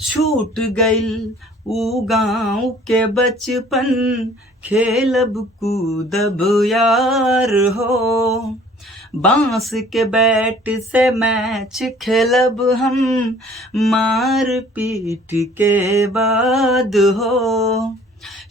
छूट गइल ऊ गाँव के बचपन, खेलब कूदब यार हो। बांस के बैट से मैच खेलब हम, मार पीट के बाद हो।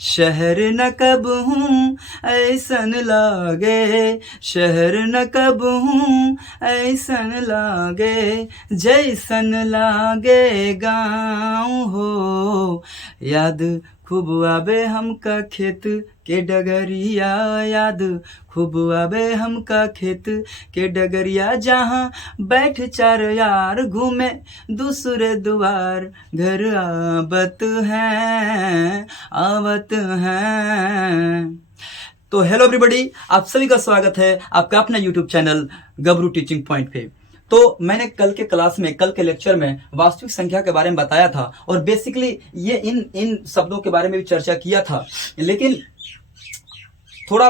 शहर न कब हूँ ऐसन लागे, शहर न कब हूँ ऐसन लागे, जैसन लागे गाँव हो। याद खूब आबे हमका खेत के डगरिया, याद खूब आबे हमका खेत के डगरिया, जहाँ बैठ चार यार घूमे दूसरे द्वार, घर आवत हैं आवत हैं। तो हेलो एवरीबॉडी, आप सभी का स्वागत है आपका अपना यूट्यूब चैनल गबरू टीचिंग पॉइंट पे। तो मैंने कल के लेक्चर में वास्तविक संख्या के बारे में बताया था और बेसिकली ये इन शब्दों के बारे में भी चर्चा किया था, लेकिन थोड़ा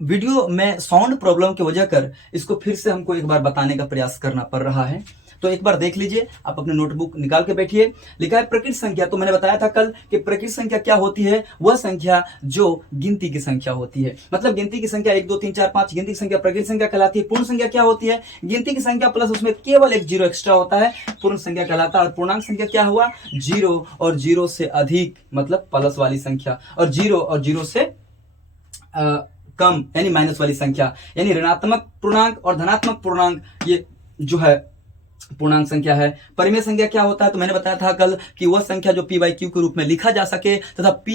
वीडियो में साउंड प्रॉब्लम की वजह कर इसको फिर से हमको एक बार बताने का प्रयास करना पड़ रहा है। तो एक बार देख लीजिए, आप अपने नोटबुक निकाल के बैठिए। लिखा है प्रकृत संख्या। तो मैंने बताया था कल कि प्रकृत संख्या क्या होती है, वह संख्या जो गिनती की संख्या होती है। मतलब गिनती की संख्या 1 2 3 4 5 गिनती की संख्या प्रकृत संख्या कहलाती है। पूर्ण संख्या क्या होती है, गिनती की संख्या प्लस उसमें केवल एक जीरो एक्स्ट्रा होता है, पूर्ण संख्या कहलाता है। और पूर्णांक संख्या क्या हुआ, जीरो और जीरो से अधिक मतलब प्लस वाली संख्या, और जीरो से कम यानी माइनस वाली संख्या, यानी ऋणात्मक पूर्णांक और धनात्मक पूर्णांक ये जो है पूर्णांक संख्या है। परिमेय संख्या क्या होता है, तो मैंने बताया था कल कि वह संख्या जो p/q के रूप में लिखा जा सके तथा p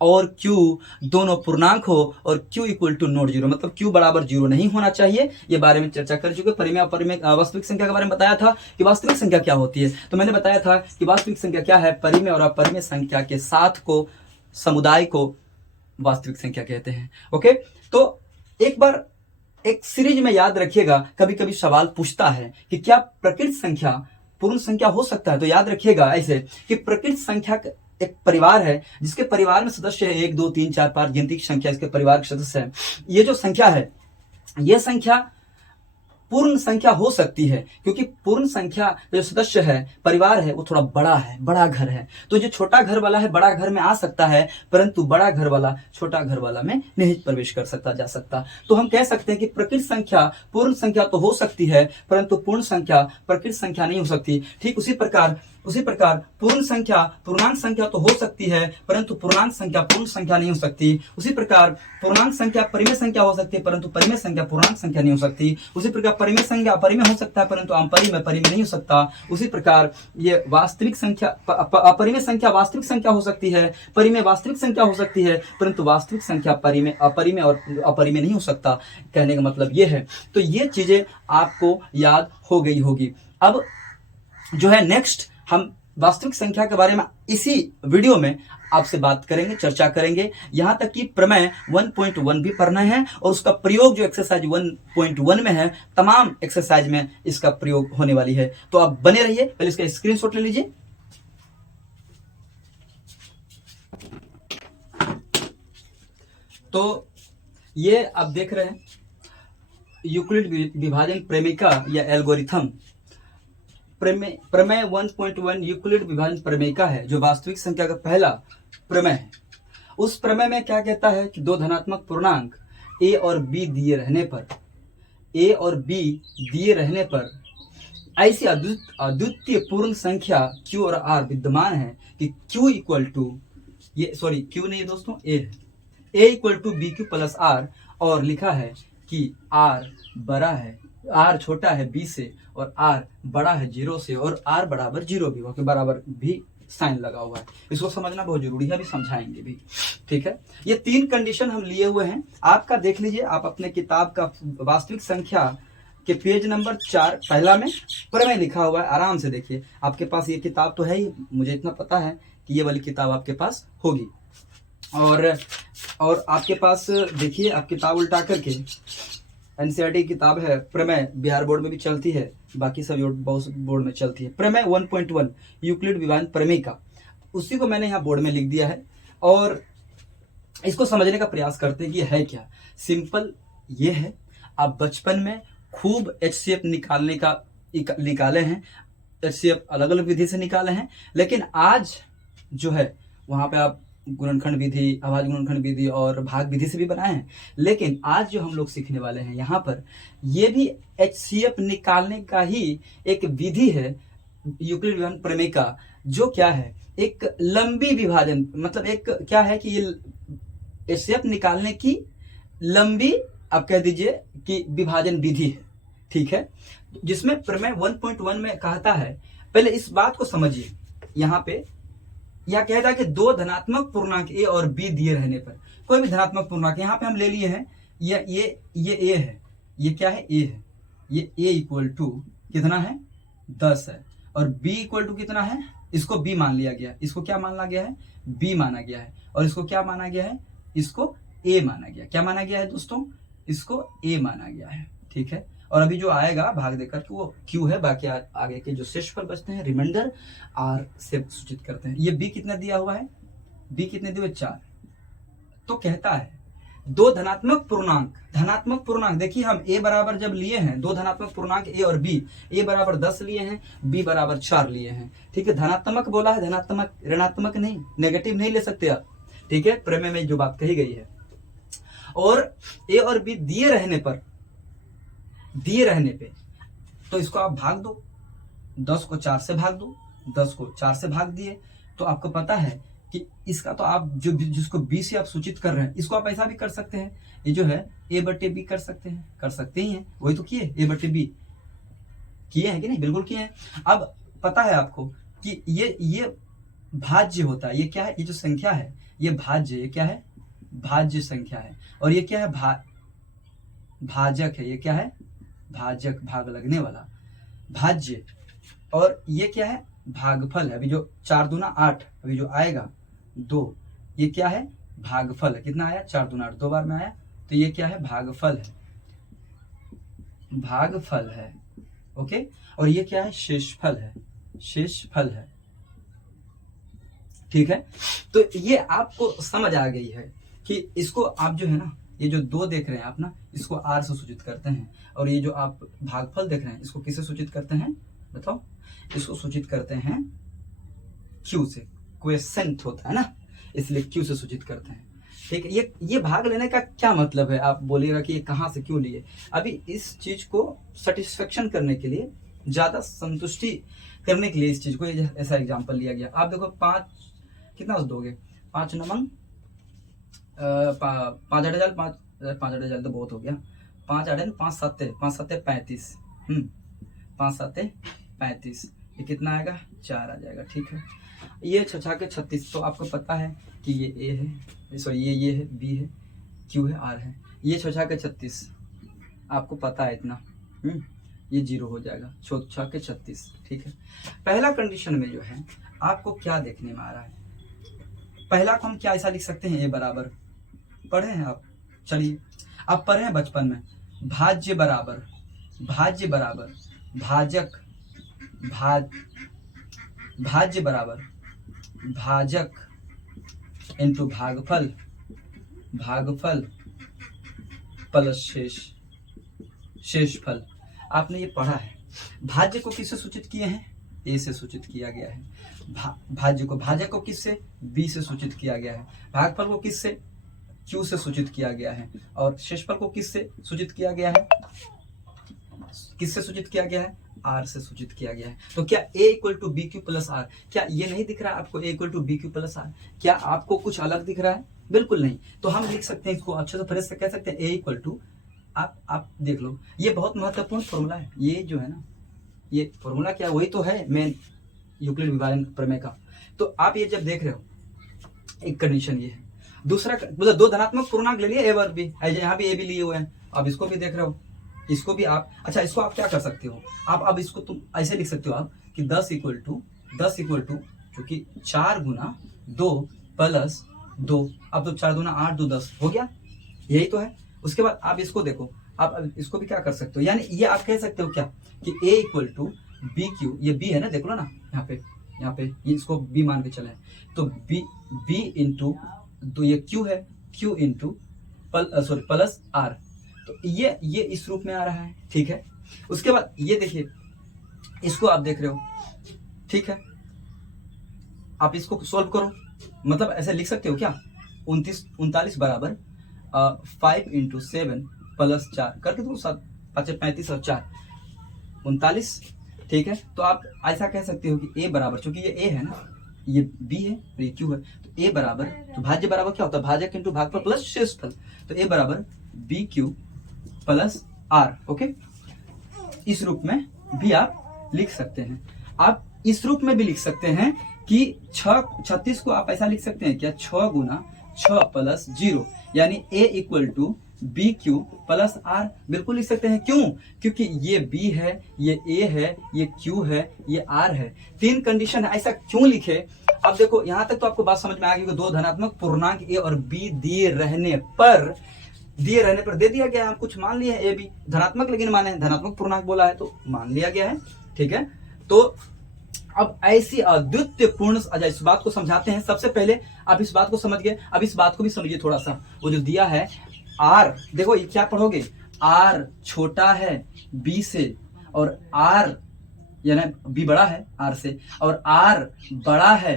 और q दोनों पूर्णांक हो और q equal to not zero, मतलब q बराबर जीरो नहीं होना चाहिए। ये बारे में चर्चा कर चुके। परिमेय और परिमेय वास्तविक संख्या के बारे में बताया था कि वास्तविक संख्या क्या होती है। तो मैंने बताया था कि वास्तविक संख्या क्या है, परिमेय और अपरिमेय संख्या के साथ को समुदाय को वास्तविक संख्या कहते हैं। ओके, तो एक बार एक सीरीज में याद रखिएगा, कभी कभी सवाल पूछता है कि क्या प्रकृत संख्या पूर्ण संख्या हो सकता है। तो याद रखिएगा ऐसे कि प्रकृत संख्या एक परिवार है जिसके परिवार में सदस्य है 1 2 3 4 5 गिनती की संख्या इसके परिवार के सदस्य है। ये जो संख्या है, ये संख्या पूर्ण संख्या हो सकती है, क्योंकि पूर्ण संख्या जो सदस्य है परिवार है वो थोड़ा बड़ा है, बड़ा घर है। तो जो छोटा घर वाला है बड़ा घर में आ सकता है, परंतु बड़ा घर वाला छोटा घर वाला में नहीं प्रवेश कर सकता जा सकता। तो हम कह सकते हैं कि प्रकृत संख्या पूर्ण संख्या तो हो सकती है, परंतु पूर्ण संख्या प्रकृत संख्या नहीं हो सकती। ठीक उसी प्रकार पूर्ण संख्या पूर्णांक संख्या तो हो सकती है, परंतु पूर्णांक संख्या पूर्ण संख्या नहीं हो सकती। उसी प्रकार पूर्णांक संख्या परिमेय संख्या हो सकती है, परंतु परिमेय संख्या पूर्णांक संख्या नहीं हो सकती। उसी प्रकार परिमेय संख्या अपरिमेय हो सकता है, परंतु परिमेय नहीं हो सकता। उसी प्रकार ये वास्तविक संख्या अपरिमेय संख्या वास्तविक संख्या हो सकती है, परिमेय वास्तविक संख्या हो सकती है, परंतु वास्तविक संख्या अपरिमेय और अपरिमेय नहीं हो सकता। कहने का मतलब ये है। तो ये चीजें आपको याद हो गई होगी। अब जो है नेक्स्ट हम वास्तविक संख्या के बारे में इसी वीडियो में आपसे बात करेंगे, चर्चा करेंगे। यहां तक कि प्रमेय 1.1 भी पढ़ना है और उसका प्रयोग जो एक्सरसाइज 1.1 में है, तमाम एक्सरसाइज में इसका प्रयोग होने वाली है। तो आप बने रहिए। पहले इसका स्क्रीनशॉट ले लीजिए। तो ये आप देख रहे हैं यूक्लिड विभाजन प्रेमिका या एल्गोरिथम। प्रमेय 1.1 यूक्लिड विभाजन प्रमेयिका है, जो वास्तविक संख्या का पहला प्रमेय है। उस प्रमेय में क्या कहता है कि दो धनात्मक पूर्णांक a और b दिए रहने पर ऐसी अद्वितीय पूर्ण संख्या q और r विद्यमान है कि q इक्वल टू q नहीं दोस्तों, a equal to bq plus r, और लिखा है कि r छोटा है b से और r बड़ा है 0 से, और r बराबर 0 भी होगा, बराबर भी साइन लगा हुआ है। इसको समझना बहुत जरूरी है, अभी समझाएंगे भी। ठीक है, ये 3 कंडीशन हम लिए हुए हैं। आपका देख लीजिए, आप अपने किताब का वास्तविक संख्या के पेज नंबर 4 पहला में प्रमेय लिखा हुआ है, आराम से देखिए। आपके पास ये किताब तो है ही, मुझे इतना पता है कि ये वाली किताब आपके पास होगी। और आपके पास देखिए, आप किताब उल्टा करके एनसीईआरटी की किताब है प्रमेय, बिहार बोर्ड में भी चलती है, बाकी सब बहुत बोर्ड में चलती है। प्रमेय 1.1 यूक्लिड विभाजन प्रमेयिका, उसी को मैंने यहाँ बोर्ड में लिख दिया है। और इसको समझने का प्रयास करते हैं कि ये है क्या। सिंपल ये है, आप बचपन में खूब HCF निकाले हैं, HCF अलग अलग विधि से निकाले हैं, लेकिन आज जो है वहां पे आप गुणनखंड विधि, अभाज्य गुणनखंड विधि और भाग विधि से भी बनाए हैं। लेकिन आज जो हम लोग सीखने वाले हैं यहाँ पर, ये भी HCF निकालने का ही एक विधि है, यूक्लिड विभाजन प्रमेय का, जो क्या है, एक लंबी विभाजन, मतलब एक क्या है कि ये HCF निकालने की लंबी, आप कह दीजिए कि विभाजन विधि है, ठीक है, जिसमें प्रमेय 1.1 में कहता है, पहले इस बात को समझिए, यहाँ पे यह कहता है कि दो धनात्मक पूर्णांक ए और बी दिए रहने पर, कोई भी धनात्मक पूर्णांक, यहाँ पे हम ले लिए हैं ये ए है, ये क्या है, ए है, ये ए इक्वल टू कितना है, 10 है, और बी इक्वल टू कितना है, इसको बी मान लिया गया, इसको क्या माना गया है, बी माना गया है, और इसको क्या माना गया है, इसको ए माना गया, क्या माना गया है दोस्तों, इसको ए माना गया है, ठीक है। और अभी जो आएगा भाग देकर के वो क्यू है, बाकी आगे के जो शेषफल बचते हैं रिमाइंडर आर से सूचित करते हैं। ये बी कितना दिया हुआ है, बी कितने दिए, 4। तो कहता है दो धनात्मक पूर्णांक देखिए, हम ए बराबर जब लिए हैं, दो धनात्मक पूर्णांक ए और बी, ए बराबर 10 लिए हैं, बी बराबर 4 लिए हैं, ठीक है। धनात्मक बोला है, धनात्मक, ऋणात्मक नहीं, नेगेटिव नहीं ले सकते आप, ठीक है, प्रमेय में जो बात कही गई है। और ए और बी दिए रहने पे तो इसको आप भाग दो, 10 को 4 से भाग दो, 10 को 4 से भाग दिए, तो आपको पता है कि इसका तो आप जो जिसको बी से आप सूचित कर रहे हैं, इसको आप ऐसा भी कर सकते हैं, ये जो है ए बटे बी कर सकते ही हैं, वही तो किए, ए बटे बी किए हैं कि नहीं, बिल्कुल किए हैं। अब पता है आपको कि ये भाज्य होता है, ये क्या है, ये जो संख्या है ये भाज्य, ये क्या है, भाज्य संख्या है, और ये क्या है, भाजक है, ये क्या है, भाजक, भाग लगने वाला, भाज्य, और ये क्या है, भागफल है। अभी जो 4 दूना 8, अभी जो आएगा 2, ये क्या है, भागफल है, कितना आया, 4 दूना 8, 2 बार में आया, तो ये क्या है, भागफल है, ओके। और ये क्या है, शेषफल है, ठीक है। तो ये आपको समझ आ गई है कि इसको आप जो है ना, ये जो 2 देख रहे हैं आप ना, इसको आर से सूचित करते हैं, और ये जो आप भागफल देख रहे हैं, इसको किससे सूचित करते हैं, बताओ, इसको सूचित करते हैं क्यू से, क्वेश्चन होता है ना, इसलिए क्यू से सूचित करते हैं, ठीक है। ये भाग लेने का क्या मतलब है, आप बोलिएगा कि ये कहाँ से क्यों लिए। अभी इस चीज को सेटिस्फेक्शन करने के लिए, ज्यादा संतुष्टि करने के लिए इस चीज को ऐसा एग्जाम्पल लिया गया। आप देखो 5 कितना दोगे, 5 नमंग 5 8 5 तो बहुत हो गया, 5 8 5 7 35, 5 7 35, ये कितना आएगा, 4 आ जाएगा, ठीक है। ये 6 के 36, तो आपको पता है कि ये ए है, सॉरी ये है, बी है, क्यू है, आर है, ये 6 के 36 आपको पता है इतना, ये 0 हो जाएगा, 6 के 36, ठीक है। पहला कंडीशन में जो है आपको क्या देखने में आ रहा है, पहला को हम क्या ऐसा लिख सकते हैं, ए बराबर, पढ़े हैं आप, चलिए आप पढ़े हैं बचपन में, भाज्य बराबर भाजक, भाज्य बराबर भाजक इंटू भागफल प्लस शेषफल, आपने ये पढ़ा है। भाज्य को किससे सूचित किए हैं, ए से सूचित किया गया है, भाजक को किससे, बी से सूचित किया गया है, भागफल को किससे, क्यू से सूचित किया गया है, और शेषफल को किससे सूचित किया गया है, आर से सूचित किया गया है। तो क्या a equal to B Q plus R, क्या ये नहीं दिख रहा है आपको, a equal to B Q plus R, क्या आपको कुछ अलग दिख रहा है, बिल्कुल नहीं। तो हम लिख सकते हैं इसको अच्छे से फ्रेश से कह सकते हैं, a इक्वल टू, आप देख लो, ये बहुत महत्वपूर्ण फॉर्मूला है, ये जो है ना, ये फॉर्मूला क्या, वही तो है मेन यूक्लिड विभाजन प्रमेय का। तो आप ये जब देख रहे हो, एक कंडीशन ये है, दूसरा मतलब 2 धनात्मक पूर्णांक ले लिए ए और बी, यहाँ भी ए भी लिए हुए हैं, अब इसको भी देख रहे हो, इसको भी आप, अच्छा इसको आप क्या कर सकते हो, आप अब इसको तुम ऐसे लिख सकते हो आप कि 10 इक्वल टू क्योंकि 4 गुना 2 प्लस 2, अब तो 4 दूना 8 2 10 हो गया, यही तो है। उसके बाद आप इसको देखो, आप अब इसको भी क्या कर सकते हो, यानी ये आप कह सकते हो क्या कि a equal to B Q, ये b है ना, देख लो ना यहाँ पे ये इसको b मान के चले, तो b इंटू, तो ये q है, q इंटू प्लस r, तो ये इस रूप में आ रहा है, ठीक है। उसके बाद ये देखिए इसको आप देख रहे हो, ठीक है, आप इसको सोल्व करो, मतलब ऐसे लिख सकते हो क्या, 39 बराबर 5 × 7 + 4 करके तो 7 5 35 और 4 39, ठीक है। तो आप ऐसा कह सकते हो कि a बराबर, चूंकि ये a है ना, ये b है और ये q है, तो a बराबर, तो भाज्य बराबर क्या होता है, भाजक इंटू भागफल प्लस शेषफल, तो a बराबर bq + r। ओके, इस रूप में भी आप लिख सकते हैं। आप इस रूप में भी लिख सकते हैं कि 36 को आप ऐसा लिख सकते हैं क्या, 6 × 6 + 0, यानी a = bq + r, बिल्कुल लिख सकते हैं। क्यों, क्योंकि ये b है, ये a है, ये q है, ये r है, 3 कंडीशन है। ऐसा क्यों लिखे, अब देखो यहां तक तो आपको बात समझ में आ गई कि 2 धनात्मक पूर्णांक a और b दिए रहने पर दे दिया गया है, हम कुछ मान लिए है, a b धनात्मक, लेकिन माने धनात्मक पूर्णांक बोला है तो मान लिया गया है, ठीक है। तो अब ऐसी अद्वितीय पूर्ण, अच्छा इस बात को समझाते हैं। सबसे पहले आप इस बात को समझ गए, अब इस बात को भी समझिए थोड़ा सा। वो जो दिया है r, देखो ये क्या पढ़ोगे, r छोटा है b से और r यानी b बड़ा है r से, और r बड़ा है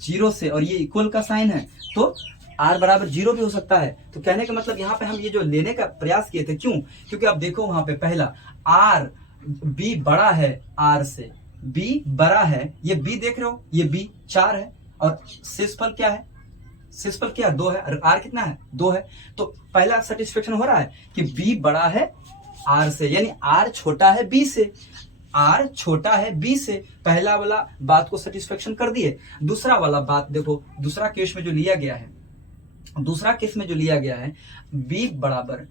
0 से, और ये इक्वल का साइन है, तो r बराबर 0 भी हो सकता है। तो कहने का मतलब यहाँ पे हम ये जो लेने का प्रयास किए थे, क्यों, क्योंकि आप देखो वहां पे पहला r, b बड़ा है r से, b बड़ा है, ये b देख रहे हो, ये b 4 है, और शेषफल क्या है, शेषफल क्या है, 2 है, और r कितना है, 2 है। तो पहला सेटिस्फेक्शन हो रहा है कि b बड़ा है r से, यानी r छोटा है b से, r छोटा है b से, पहला वाला बात को सेटिस्फेक्शन कर दिए। दूसरा वाला बात देखो, दूसरा केस में जो लिया गया है, b बराबर,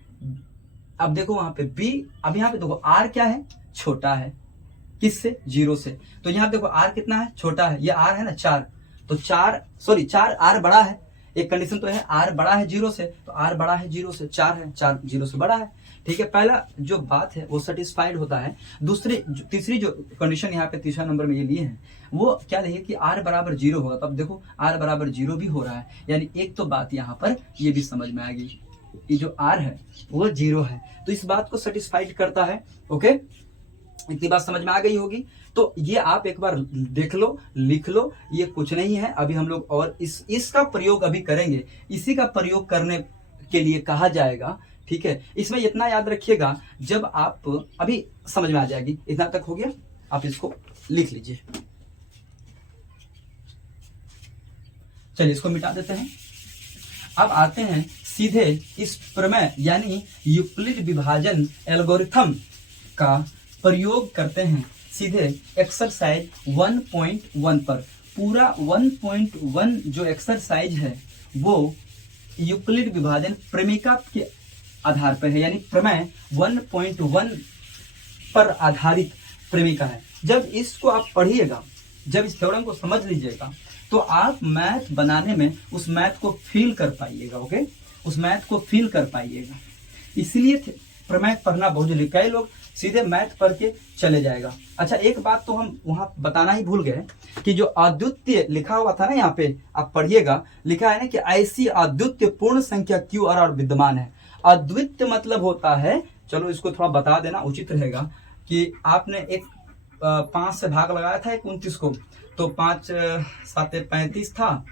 अब देखो वहां पे b, अब यहाँ पे देखो r क्या है, छोटा है, किससे, 0 से, तो यहाँ देखो r कितना है, छोटा है, ये r है ना 4, तो 4 r बड़ा है, एक कंडीशन तो है r बड़ा है 0 से, तो r बड़ा है 0 से, 4 है, 4 0 से बड़ा है, ठीक है। पहला जो बात है वो सेटिस्फाइड होता है। तीसरी जो कंडीशन यहाँ पे तीसरा नंबर में ये लिए हैं, वो क्या लिए कि r बराबर 0 होगा, तब देखो r बराबर 0 भी हो रहा है, यानी एक तो बात यहाँ पर ये भी समझ में आ गई, ये जो r है वो 0 है, तो इस बात को सेटिस्फाइड करता है। ओके, इतनी बात समझ में आ गई होगी। तो ये आप एक बार देख लो, लिख लो, ये कुछ नहीं है। अभी हम लोग और इसका प्रयोग अभी करेंगे, इसी का प्रयोग करने के लिए कहा जाएगा, ठीक है। इसमें इतना याद रखिएगा, जब आप अभी समझ में आ जाएगी। इतना तक हो गया, आप इसको लिख लीजिए। चलिए इसको मिटा देते हैं। अब आते हैं सीधे इस प्रमेय यानी यूक्लिड विभाजन एल्गोरिथम का प्रयोग करते हैं सीधे एक्सरसाइज 1.1 पर। पूरा 1.1 जो एक्सरसाइज है वो यूक्लिड विभाजन प्रेमिका के आधार पर है, यानी प्रमेय 1.1 पर आधारित प्रेमिका है। जब इसको आप पढ़िएगा, जब इस थ्योरम को समझ लीजिएगा, तो आप मैथ बनाने में उस मैथ को फील कर पाइएगा। ओके, उस मैथ को फील कर पाइएगा। इसलिए प्रमेय पढ़ना बहुत जरूरी। कई लोग सीधे मैथ पढ़ के चले जाएगा। अच्छा, एक बात तो हम वहां बताना ही भूल गए कि जो अद्वितीय लिखा हुआ था ना, यहाँ पे आप पढ़िएगा, लिखा है ना कि ऐसी अद्वितीय पूर्ण संख्या क्यू और विद्यमान है। अद्वितीय मतलब होता है, चलो इसको थोड़ा बता देना उचित रहेगा, कि आपने एक 5 से भाग लगाया था 29 को, तो 5 7 35 था,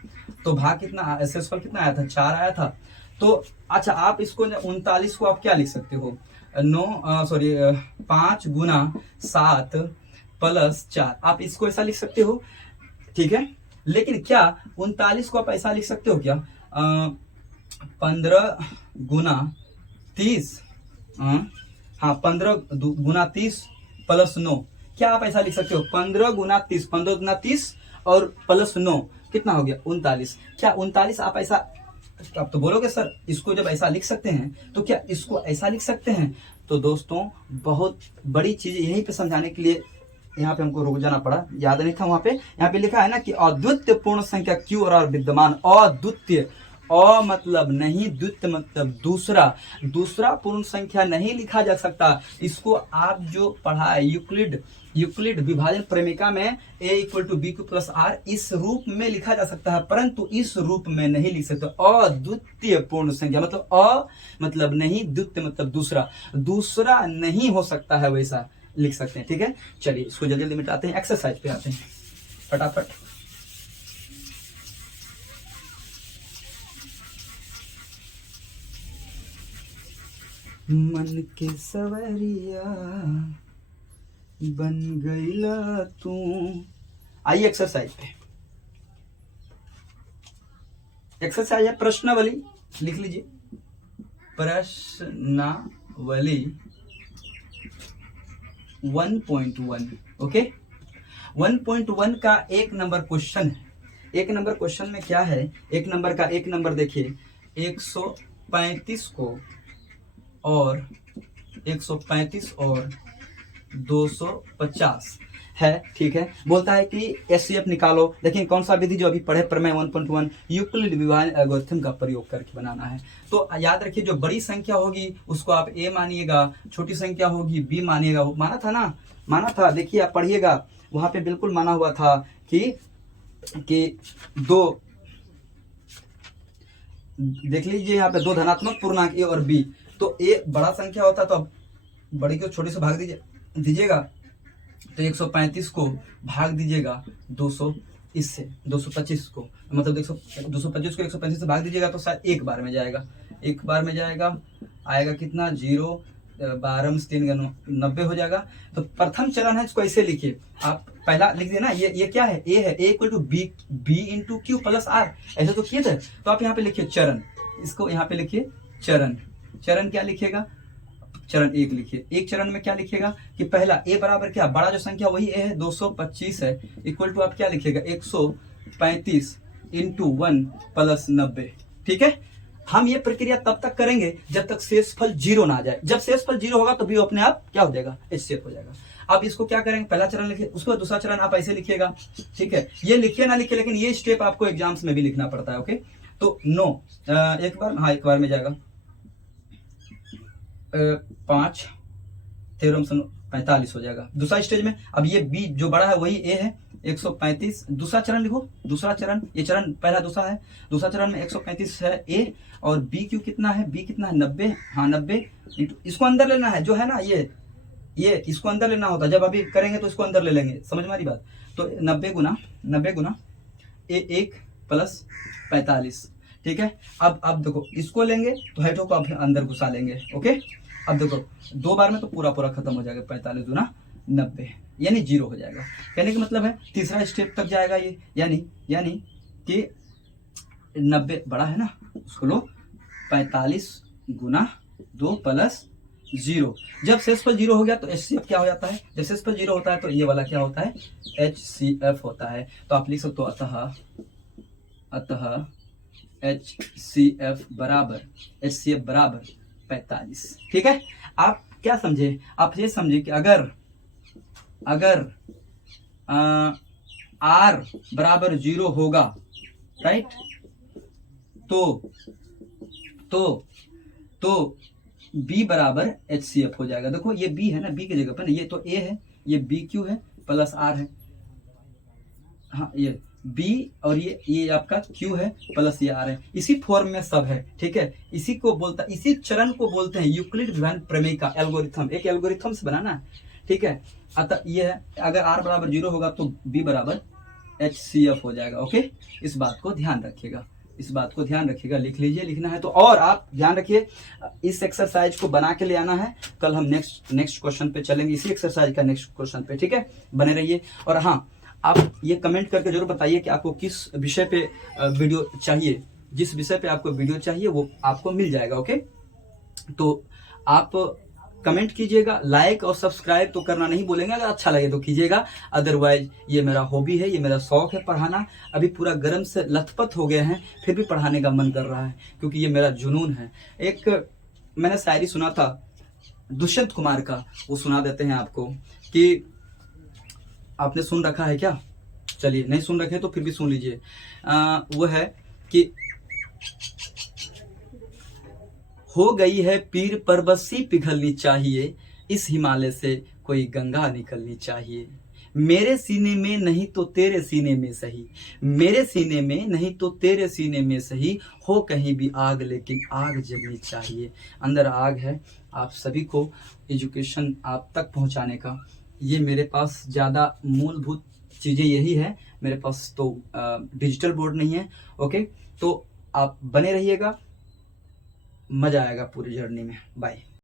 तो भाग कितना, शेषफल कितना आया था, 4 आया था। तो अच्छा, आप इसको 39 को आप क्या लिख सकते हो, 5 × 7 + 4, आप इसको ऐसा लिख सकते हो, ठीक है। लेकिन क्या 39 को आप ऐसा लिख सकते हो क्या, 15 × 30, हाँ 15 × 30 + 9, क्या आप ऐसा लिख सकते हो, 15 × 30, 15 × 30 और +9 कितना हो गया, 39। क्या 39 आप ऐसा, आप तो बोलोगे सर इसको जब ऐसा लिख सकते हैं तो क्या इसको ऐसा लिख सकते हैं। तो दोस्तों, बहुत बड़ी चीज यहीं पे समझाने के लिए यहाँ पे हमको रुक जाना पड़ा, याद नहीं था वहां पे। यहाँ पे लिखा है ना कि अद्वितीय पूर्ण संख्या क्यू और विद्यमान। अद्वितीय, अ मतलब नहीं, द्वितीय मतलब दूसरा पूर्ण संख्या नहीं लिखा जा सकता। इसको आप जो पढ़ा है यूक्लिड विभाजन प्रेमिका में a = bq + r, इस रूप में लिखा जा सकता है, परंतु इस रूप में नहीं लिख सकते। अद्वितीय पूर्ण संख्या मतलब अ मतलब नहीं, द्वितीय मतलब दूसरा नहीं हो सकता है वैसा। लिख सकते हैं। ठीक है, चलिए इसको जल्दी जल्दी मिटाते हैं, एक्सरसाइज पे आते हैं फटाफट। मन के सवरिया बन गईला तू। आइए एक्सरसाइज पे। एक्सरसाइज है प्रश्नावली, लिख लीजिए प्रश्नावली 1.1। ओके, 1.1 का 1 नंबर क्वेश्चन है। 1 नंबर क्वेश्चन में क्या है, 1 नंबर का 1 नंबर देखिए 135 को और 135 और 250 है। ठीक है, बोलता है कि एचसीएफ निकालो। देखिए कौन सा विधि जो अभी पढ़े प्रमेय 1.1 यूक्लिड विभाजन एल्गोरिथम का प्रयोग करके बनाना है। तो याद रखिए जो बड़ी संख्या होगी उसको आप ए मानिएगा, छोटी संख्या होगी बी मानिएगा। माना था ना, माना था, देखिए आप पढ़िएगा वहां पे बिल्कुल माना हुआ था कि दो, देख लीजिए यहाँ पे 2 धनात्मक पूर्णांक ए और बी। तो ए बड़ा संख्या होता तो अब बड़ी को छोटे से भाग दीजिएगा, तो 135 को भाग दीजिएगा 200 इससे, 225 को मतलब 225 को 135 से भाग दीजिएगा तो शायद एक बार में जाएगा, एक बार में जाएगा। आएगा कितना, 0 12 3 90 हो जाएगा। तो प्रथम चरण है, इसको ऐसे लिखिए आप, पहला लिख देना ये क्या है, ए है, A equal to B into Q plus R, ऐसे तो किए थे। तो आप यहाँ पे लिखिए चरण, इसको यहाँ पे लिखिए चरण। चरण क्या लिखिएगा, चरण 1 लिखिए। एक चरण में क्या लिखिएगा कि पहला ए बराबर क्या, बड़ा जो संख्या वही ए है 225 है, इक्वल टू आप क्या लिखिएगा 135 इंटू 1 प्लस 90। ठीक है, हम ये प्रक्रिया तब तक करेंगे जब तक शेषफल 0 ना आ जाए। जब शेषफल 0 होगा तो भी अपने आप क्या हो जाएगा, एचसीएफ हो जाएगा। अब इसको क्या करेंगे, पहला चरण लिखिए, उसको दूसरा चरण आप ऐसे लिखिएगा। ठीक है, ये लिखिए ना लिखिए, लेकिन ये स्टेप आपको एग्जाम्स में भी लिखना पड़ता है। ओके, तो एक बार में जाएगा 5 13 45 हो जाएगा दूसरा स्टेज में। अब ये बी जो बड़ा है वही ए है 135। दूसरा चरण लिखो, दूसरा चरण, ये चरण पहला दूसरा है, दूसरा चरण में 135 है ए और बी क्यू कितना है, बी कितना है 90। हाँ 90, इसको अंदर लेना है जो है ना, ये इसको अंदर लेना होता है। जब अभी करेंगे तो इसको अंदर ले लेंगे, समझ में आ रही बात। तो 90 गुना ए 1 प्लस 45। ठीक है, अब देखो इसको लेंगे तो हेठो को अब अंदर घुसा लेंगे। ओके, अब देखो 2 बार में तो पूरा खत्म हो जाएगा, 45 गुना 90 यानी 0 हो जाएगा। कहने का मतलब है तीसरा स्टेप तक जाएगा ये, यानी कि 90 बड़ा है ना, उसको लो 45 गुना 2 प्लस 0। जब शेषफल 0 हो गया तो एचसीएफ क्या हो जाता है, जब शेषफल 0 होता है तो ये वाला क्या होता है, एचसीएफ होता है। तो आप लिख सकते हो अतः एचसीएफ बराबर 45। ठीक है, आप क्या समझे, आप ये समझे कि अगर आर बराबर 0 होगा, राइट, तो बी बराबर एचसीएफ हो जाएगा। देखो ये बी है ना, बी की जगह पर ये तो ए है, ये बी क्यू है प्लस आर है। हाँ ये बी और ये आपका क्यू है प्लस ये आर है, इसी फॉर्म में सब है। ठीक है, इसी चरण को बोलते हैं यूक्लिड विभाजन प्रमेय का एल्गोरिथम। एक एल्गोरिथम से बनाना है। ठीक है, अतः ये है, अगर आर बराबर 0 होगा तो बी बराबर एचसीएफ हो जाएगा। ओके, इस बात को ध्यान रखिएगा, लिख लीजिए, लिखना है तो। और आप ध्यान रखिए इस एक्सरसाइज को बना के ले आना है, कल हम नेक्स्ट क्वेश्चन पे चलेंगे, इसी एक्सरसाइज का नेक्स्ट क्वेश्चन पे। ठीक है, बने रहिए। और हाँ, आप ये कमेंट करके जरूर बताइए कि आपको किस विषय पे वीडियो चाहिए। जिस विषय पे आपको वीडियो चाहिए वो आपको मिल जाएगा। ओके, तो आप कमेंट कीजिएगा, लाइक और सब्सक्राइब तो करना नहीं बोलेंगे, अगर अच्छा लगे तो कीजिएगा, अदरवाइज ये मेरा हॉबी है, ये मेरा शौक है पढ़ाना। अभी पूरा गर्म से लथपथ हो गए हैं, फिर भी पढ़ाने का मन कर रहा है क्योंकि ये मेरा जुनून है। एक मैंने शायरी सुना था दुष्यंत कुमार का, वो सुना देते हैं आपको। कि आपने सुन रखा है क्या, चलिए नहीं सुन रखे तो फिर भी सुन लीजिए। वो है कि हो गई है पीर पर्वत सी पिघलनी चाहिए, इस हिमालय से कोई गंगा निकलनी चाहिए। मेरे सीने में नहीं तो तेरे सीने में सही, मेरे सीने में नहीं तो तेरे सीने में सही, हो कहीं भी आग लेकिन आग जलनी चाहिए। अंदर आग है, आप सभी को एजुकेशन आप तक पहुंचाने का। ये मेरे पास ज़्यादा मूलभूत चीज़ें यही है, मेरे पास तो डिजिटल बोर्ड नहीं है। ओके, तो आप बने रहिएगा, मज़ा आएगा पूरी जर्नी में। बाय।